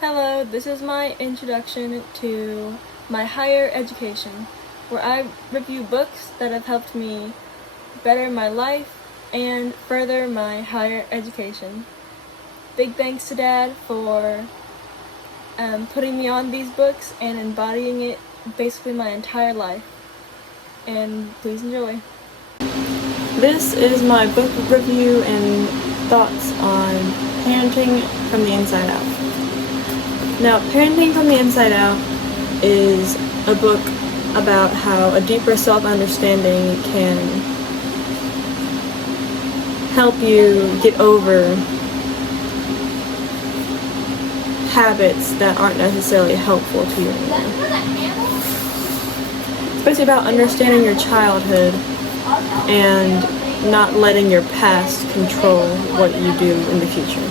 Hello, this is my introduction to my higher education, where I review books that have helped me better my life and further my higher education. Big thanks to Dad for putting me on these books and embodying it basically my entire life. And please enjoy. This is my book review and thoughts on Parenting from the Inside Out. Now, Parenting from the Inside Out is a book about how a deeper self-understanding can help you get over habits that aren't necessarily helpful to you anymore. It's basically about understanding your childhood and not letting your past control what you do in the future.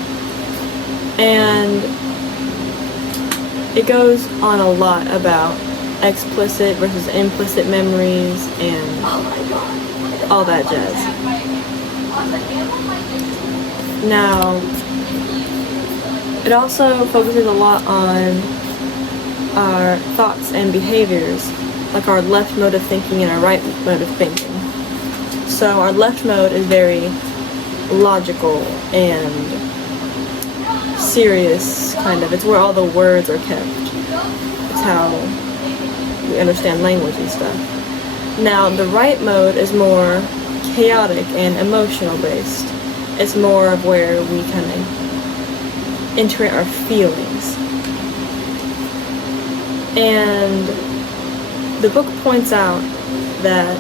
And it goes on a lot about explicit versus implicit memories and all that jazz. Now, it also focuses a lot on our thoughts and behaviors, like our left mode of thinking and our right mode of thinking. So our left mode is very logical and serious, kind of. It's where all the words are kept. It's how we understand language and stuff. Now, the right mode is more chaotic and emotional based. It's more of where we kind of integrate our feelings. And the book points out that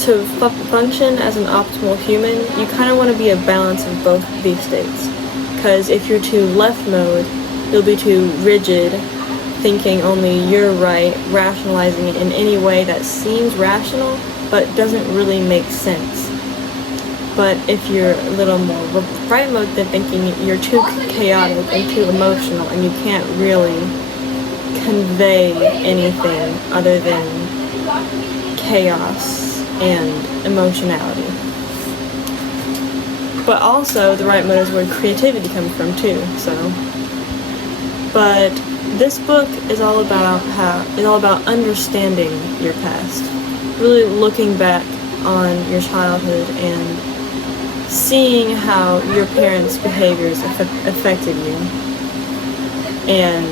to function as an optimal human, you kind of want to be a balance of both these states. Because if you're too left mode, you'll be too rigid, thinking only you're right, rationalizing it in any way that seems rational, but doesn't really make sense. But if you're a little more right mode, then thinking you're too chaotic and too emotional, and you can't really convey anything other than chaos and emotionality. But also, the right mode is where creativity comes from too. But this book is all about understanding your past, really looking back on your childhood and seeing how your parents' behaviors affected you and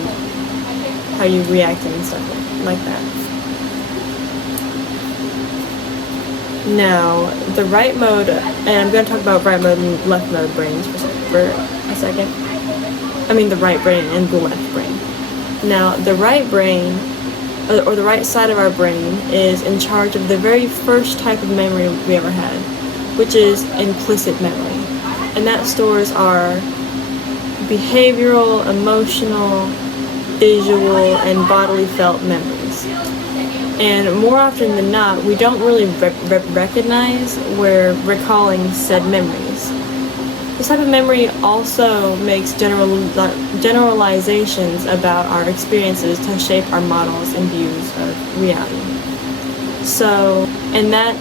how you reacted and stuff like that. Now, the right mode, and I'm going to talk about right mode and left mode brains for a second. I mean the right brain and the left brain. Now, the right brain, or the right side of our brain, is in charge of the very first type of memory we ever had, which is implicit memory. And that stores our behavioral, emotional, visual, and bodily felt memories. And more often than not, we don't really recognize we're recalling said memories. This type of memory also makes generalizations about our experiences to shape our models and views of reality. So, and that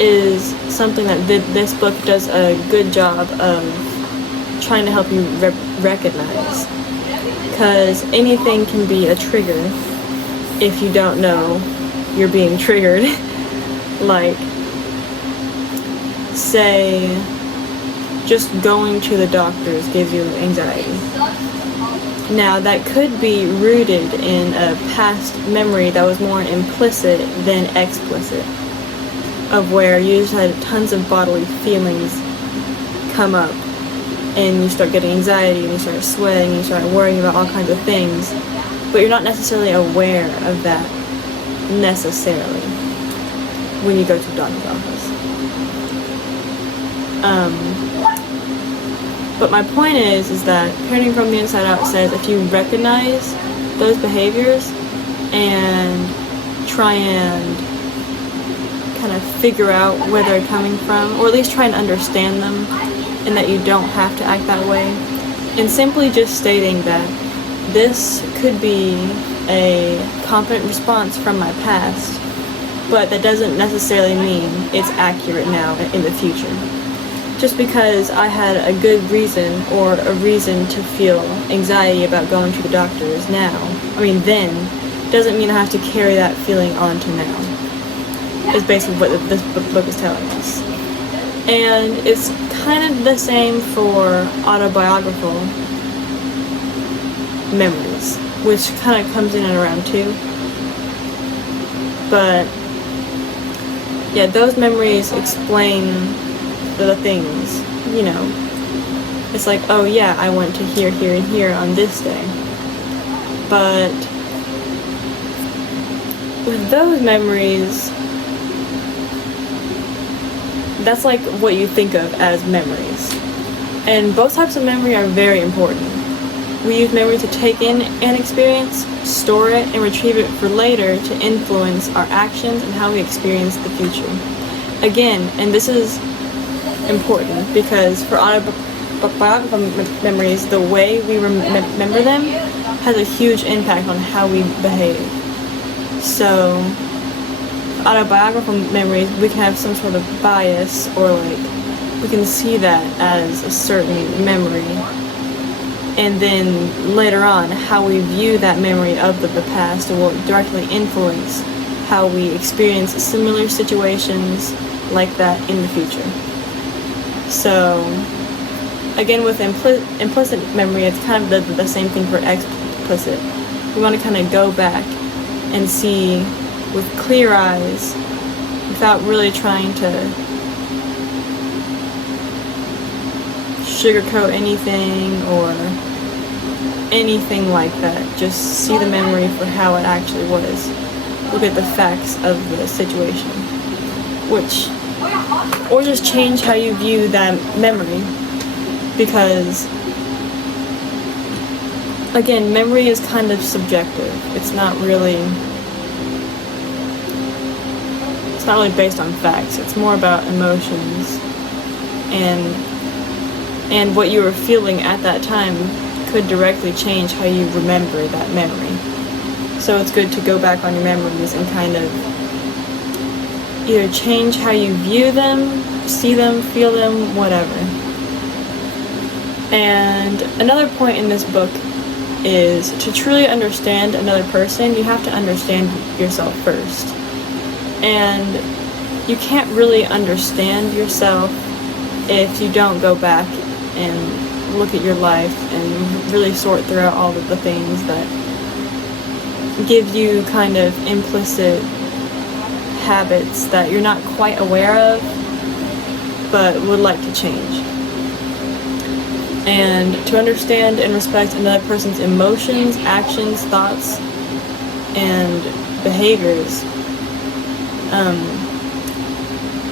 is something that this book does a good job of trying to help you recognize. Because anything can be a trigger if you don't know you're being triggered. Like, say, just going to the doctors gives you anxiety. Now, that could be rooted in a past memory that was more implicit than explicit, of where you just had tons of bodily feelings come up, and you start getting anxiety, and you start sweating, and you start worrying about all kinds of things, but you're not necessarily aware of that necessarily when you go to the doctor's office. But my point is that Parenting from the Inside Out says if you recognize those behaviors and try and kind of figure out where they're coming from, or at least try and understand them, and that you don't have to act that way, and simply just stating that this could be a confident response from my past, but that doesn't necessarily mean it's accurate now in the future. just because I had a good reason or a reason to feel anxiety about going to the doctors then, doesn't mean I have to carry that feeling on to now. Is basically what this book is telling us. And it's kind of the same for autobiographical memories, which kind of comes in and around too. But yeah, those memories explain the things, It's like, oh yeah, I went to here, here, and here on this day. But with those memories, that's like what you think of as memories. And both types of memory are very important. We use memory to take in an experience, store it, and retrieve it for later to influence our actions and how we experience the future. Again, and this is important because for autobiographical memories, the way we remember them has a huge impact on how we behave. So, autobiographical memories, we can have some sort of bias, or we can see that as a certain memory. And then later on, how we view that memory of the past will directly influence how we experience similar situations like that in the future. So, again, with implicit memory, it's kind of the same thing for explicit. We want to kind of go back and see with clear eyes without really trying to sugarcoat anything or anything like that. Just see the memory for how it actually was. Look at the facts of the situation. Or just change how you view that memory. Because, again, memory is kind of subjective. It's not really based on facts. It's more about emotions and what you were feeling at that time could directly change how you remember that memory. So it's good to go back on your memories and kind of either change how you view them, see them, feel them, whatever. And another point in this book is to truly understand another person, you have to understand yourself first. And you can't really understand yourself if you don't go back and look at your life and really sort through all of the things that give you kind of implicit habits that you're not quite aware of but would like to change. And to understand and respect another person's emotions, actions, thoughts, and behaviors.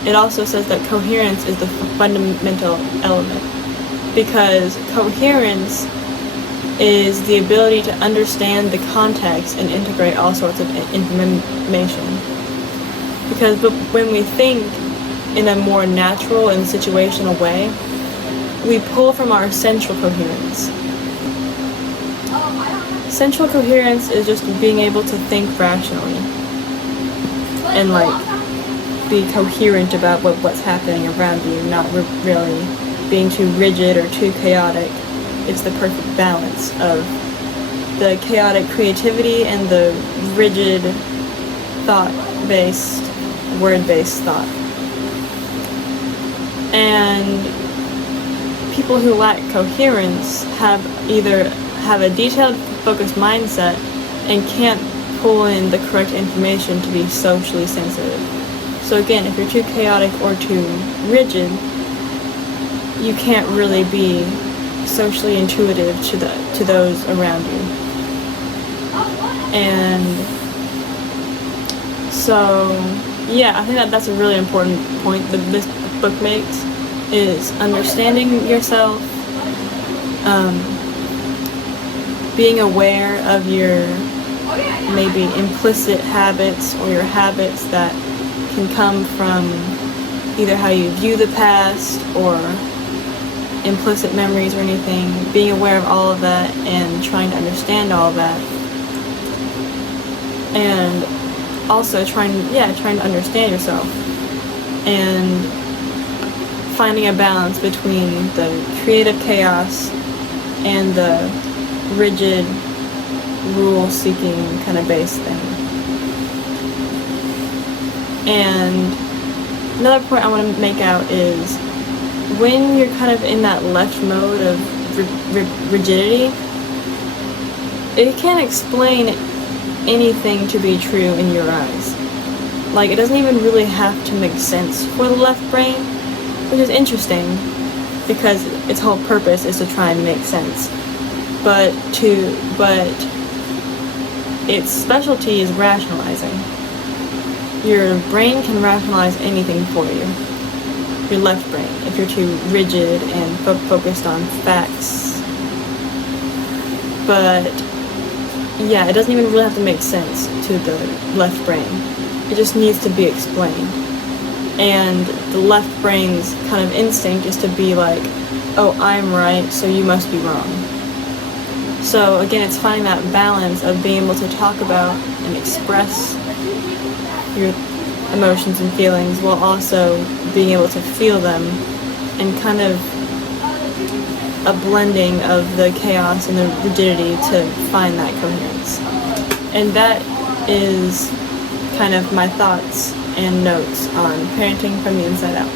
It also says that coherence is the fundamental element, because coherence is the ability to understand the context and integrate all sorts of information. Because when we think in a more natural and situational way, we pull from our central coherence. Central coherence is just being able to think rationally and be coherent about what's happening around you, not really being too rigid or too chaotic. It's the perfect balance of the chaotic creativity and the rigid thought-based, word-based thought. And people who lack coherence have a detailed, focused mindset and can't pull in the correct information to be socially sensitive. So again, if you're too chaotic or too rigid, you can't really be socially intuitive to those around you. And so, yeah, I think that's a really important point that this book makes, is understanding yourself, being aware of your maybe implicit habits or your habits that can come from either how you view the past or implicit memories or anything, being aware of all of that and trying to understand all of that. And also trying to understand yourself and finding a balance between the creative chaos and the rigid, rule-seeking kind of base thing. And another point I want to make out is when you're kind of in that left mode of rigidity, it can't explain anything to be true in your eyes. Like, it doesn't even really have to make sense for the left brain, which is interesting because its whole purpose is to try and make sense. But its specialty is rationalizing. Your brain can rationalize anything for you. Your left brain, if you're too rigid and focused on facts. But yeah, it doesn't even really have to make sense to the left brain. It just needs to be explained. And the left brain's kind of instinct is to be like, oh, I'm right, so you must be wrong. So again, it's finding that balance of being able to talk about and express your emotions and feelings while also being able to feel them, and kind of a blending of the chaos and the rigidity to find that coherence. And that is kind of my thoughts and notes on parenting from the inside out.